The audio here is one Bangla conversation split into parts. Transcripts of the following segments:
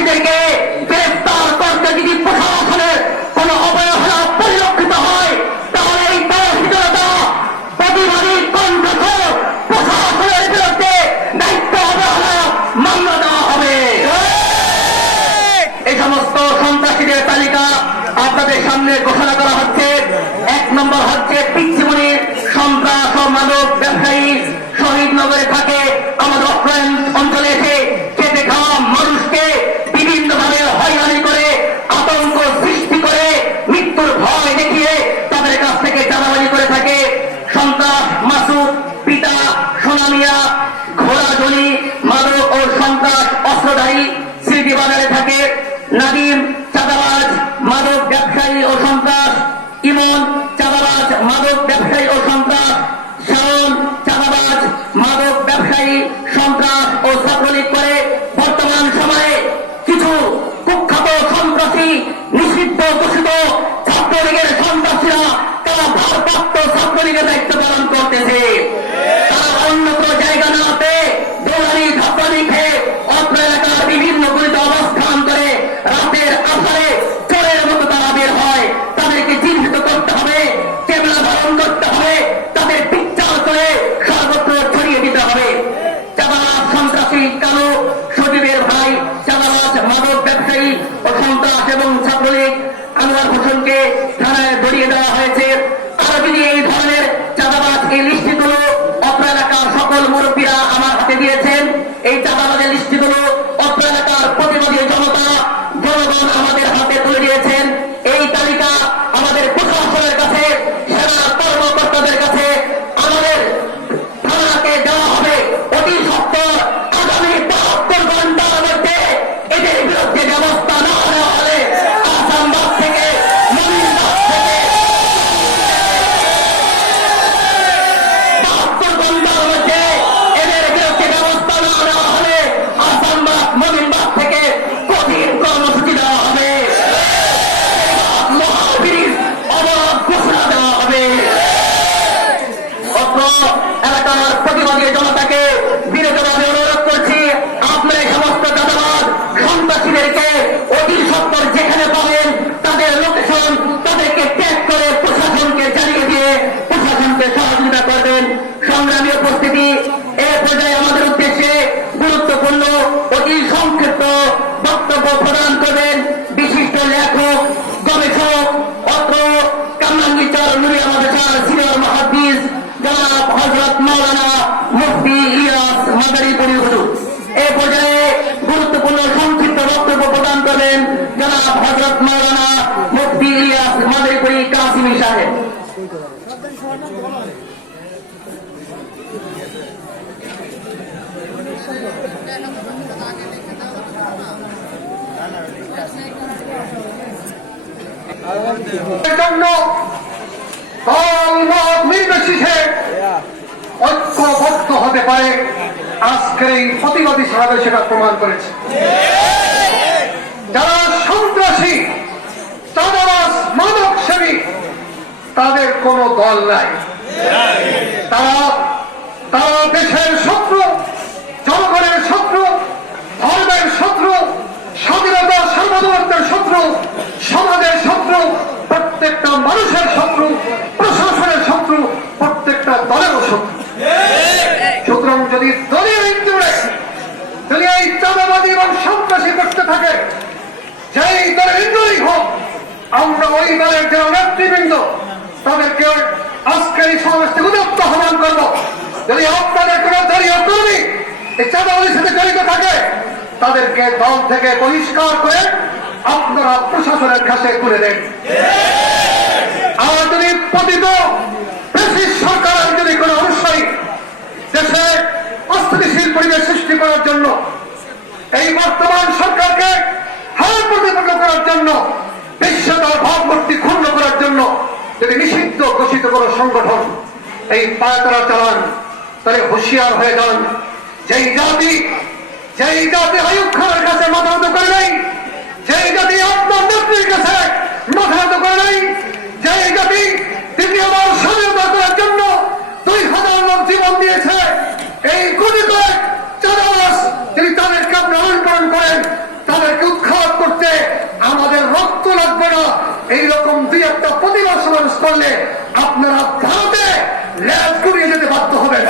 সন্ত্রাসীদেরকে গ্রেফতার করতে যদি প্রশাসনের কোন অবহেলা পরিলক্ষিত হয়, তাহলে এই তহশিলতা প্রতিবাদী কণ্ঠ প্রশাসনের বিরুদ্ধে দায়িত্ব অবহেলা মামলা দেওয়া হবে। এই সমস্ত সন্ত্রাসীদের তালিকা আপনাদের সামনে ঘোষণা করা হচ্ছে। 1 নম্বর হচ্ছে পিচ্ছিমণি সন্ত্রাস ও মাদক ব্যবসায়ী, শহীদনগরে থাকে, আমাদের অফ্রাইন অঞ্চলে এসে খেতে খাওয়া মানুষকে বিভিন্নভাবে হয়রানি করে, আতঙ্ক সৃষ্টি করে, মৃত্যুর ভয় দেখিয়ে তাদের কাছ থেকে চাঁদাবাজি করে থাকে। সন্ত্রাস মাসুদ পিতা সোনামিয়া ঘোড়াজনি মাদক ও সন্ত্রাস অস্ত্রধারী, স্মৃতি বাজারে থাকে। নাদিম চাঁদাবাজ মাদক ব্যবসায়ী ও সন্ত্রাস, ইমন চাঁদাবাজ মাদক ব্যবসায়ী ও সন্ত্রাস, শাওন চাঁদাবাজ মাদক ব্যবসায়ী সন্ত্রাস ও ছাত্রলীগ করে। বর্তমান সময়ে কিছু কুখ্যাত সন্ত্রাসী, নিষিদ্ধ ঘোষিত ছাত্রলীগের সন্ত্রাসীরা তারা ভারপ্রাপ্ত ছাত্রলীগের দায়িত্ব পালন করতেছে। তারা অন্যত্র জায়গা না পেয়ে দৌড়ানি ধাপ্পানি খেয়ে অত্র এলাকার বিভিন্ন গুলিতে অবস্থান করে রাতের আধারে চোরের মতো তারা বের হয়। তাদেরকে চিহ্নিত করতে হবে, কেবলা ধারণ করতে হবে, তাদের পিকচার করে সর্বত্র ছড়িয়ে দিতে হবে। চাঁদাবাজ সন্ত্রাসী কালো সজীবের ভাই চাঁদাবাজ মাদক ব্যবসায়ী ও সন্ত্রাস এবং ছাত্রলীগ আনোয়ার হোসেনকে থানায় ধরিয়ে দেওয়া হয়েছে। আরো যদি এই ধরনের চাঁদাবাজ এই লিস্টগুলো অত্র এলাকার সকল মুরব্বীরা আমার হাতে দিয়েছেন, এই চাঁদাবাজের লিস্টগুলো অত্র এলাকার প্রতিবাদী জনতা জনগণ আমাদের হাতে তুলে দিয়েছেন। এই তালিকা আমাদের প্রশাসনের কাছে, সেনা কর্মকর্তাদের কাছে আমাদের থানাকে দেওয়া হবে। অতি সত্তর আগামী 72 ঘন্টার মধ্যে এদের বিরুদ্ধে ব্যবস্থা না নেওয়া হলে আসামবাগ থেকে মমিনবাগ থেকে 72 ঘন্টার মধ্যে এদের বিরুদ্ধে ব্যবস্থা না নেওয়া হলে আসামবাগ মমিনবাগ থেকে কঠিন কর্মসূচি দেওয়া হবে, মহাবীর অবরোধ ঘোষণা দেওয়া হবে। অত্র এলাকার প্রতিবাদী জনতাকে বিরতভাবে অনুরোধ করছি, আপনার এই সমস্ত চাঁদাবাজ সন্ত্রাসীদেরকে অতি সত্তর যেখানে পাবেন তাদের লোকেশন তাদেরকে ট্যাগ করে প্রশাসনকে জানিয়ে দিয়ে প্রশাসনকে সহযোগিতা করবেন। সংগ্রামী উপস্থিতি, এ পর্যায়ে আমাদের উদ্দেশ্যে গুরুত্বপূর্ণ অতি সংক্ষিপ্ত বক্তব্য প্রদান করবেন বিশিষ্ট লেখক গবেষক অত্র কামরাঙ্গীরচর নুরিয়া মাদ্রাসার সিনিয়র মুহাদ্দিস জনাব হযরত মাওলানা মুফতি ইলিয়াস মাদারীপুরি হুজুর। এই পর্যায়ে গুরুত্বপূর্ণ সংক্ষিপ্ত বক্তব্য প্রদান করবেন জনাব হযরত মাওলানা মুফতি ইলিয়াস মাদারীপুরি কাসিমি সাহেব। জন্য দল মত নির্বিশেষে ঐক্যবদ্ধ হতে পারে, আজকের এই প্রতিবাদী সভাবে সেটা প্রমাণ করেছে। যারা সন্ত্রাসী চাঁদাবাজ মাদক সেবী তাদের কোনো দল নাই, তারা দেশের শত্রু, জনগণের শত্রু, ধর্মের শত্রু, স্বাধীনতা সার্বভৌমত্বের শত্রু, সমাজের শত্রু, প্রত্যেকটা মানুষের শত্রু, প্রশাসনের শত্রু, প্রত্যেকটা দলেরও শত্রু। সুতরাং যদি দলীয় ইন্ধনে যদি এই চাঁদাবাদী এবং সন্ত্রাসী করতে থাকে, যেই দলের ইন্ধনই হোক, আমরা ওই দলের যারা নেতৃবৃন্দ তাদেরকে আজকের এই সমাবেশ থেকে উদ্যত আহ্বান করবো, যদি আপনাদের কোন দলীয় কর্মী এই চাঁদাবাদীর সাথে জড়িত থাকে তাদেরকে দল থেকে বহিষ্কার করে আপনারা প্রশাসনের কাছে তুলে দেন। আর যদি পতিত ব্রিটিশ সরকারের যদি কোন অনুসারী দেশে অস্থিতিশীল পরিবেশ সৃষ্টি করার জন্য, এই বর্তমান সরকারকে হার প্রতিপন্ন করার জন্য, বিশ্বতার ভাবমূর্তি ক্ষুণ্ণ করার জন্য যদি নিষিদ্ধ ঘোষিত কোন সংগঠন এই পায়তারা চালান, তাহলে হুঁশিয়ার হয়ে যান। যেই জাতি আইয়ুব খানের কাছে মাথা নত করে নাই, যেই জাতি আপনার নেত্রীর কাছে মাথা নত করে নাই, যেই জাতি দ্বিতীয়বার স্বাধীনতা করার জন্য 2000 লোক জীবন দিয়েছে, এই কোটি কয়েক চাঁদাবাজ যদি তাদেরকে আপনি অনুসরণ করেন, তাদেরকে দুই একটা প্রতিবাদ সমাবেশ করলে আপনারা ভারতে ল্যাব করিয়ে যেতে বাধ্য হবেন।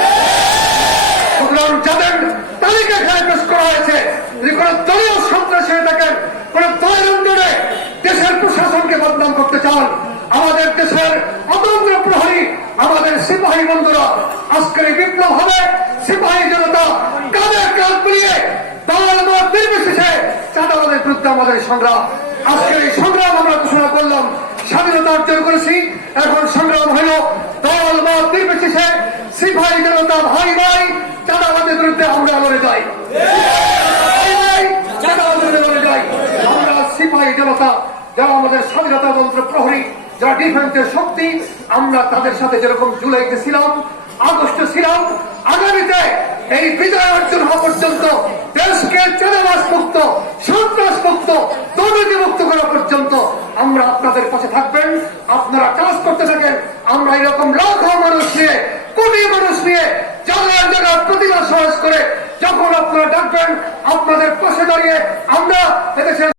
সুতরাং যাদের তালিকা এখানে পেশ করা হয়েছে, যদি কোন দলীয় সন্ত্রাসী হয়ে থাকেন, কোন দলের আন্দোলনে দেশের প্রশাসনকে বদনাম করতে চান, আমাদের দেশের অতন্ত্র প্রহরী আমাদের সিপাহী বন্ধুরা আজকের এই বিপ্লব হবে। সিপাহী জনতা কাঁধে কাঁধ মিলিয়ে দল মত নির্বিশেষে চাঁদাবাদের বিরুদ্ধে আমাদের সংগ্রাম। আজকের এই সংগ্রাম আমরা ঘোষণা করলাম, স্বাধীনতা অর্জন করেছি। এখন সংগ্রাম হইল দল মত নির্বিশেষে সিপাহী জনতা ভাই ভাই চাঁদাবাদের বিরুদ্ধে আমরা লড়ে যাই। ভাই ভাই চাঁদাবাদের বিরুদ্ধে লড়ে যাই। আমরা সিপাহী জনতা যারা আমাদের স্বাধীনতা যন্ত্র প্রহরী, যারা ডিফেন্সের শক্তি, আমরা তাদের সাথে যেরকম জুলাইতে ছিলাম, আগস্টে ছিলাম, আগামীতে এই বিজয় অর্জন হওয়া পর্যন্ত দেশকে চাঁদাবাজ মুক্ত, সন্ত্রাস মুক্ত, দুর্নীতি মুক্ত করা পর্যন্ত আমরা আপনাদের পাশে থাকবেন। আপনারা কাজ করতে থাকেন। আমরা এরকম লাখ মানুষ নিয়ে, কোটি মানুষ নিয়ে জায়গায় জায়গায় প্রতিবাদ সমাবেশ করে যখন আপনারা ডাকবেন, আপনাদের পাশে দাঁড়িয়ে আমরা এদেশের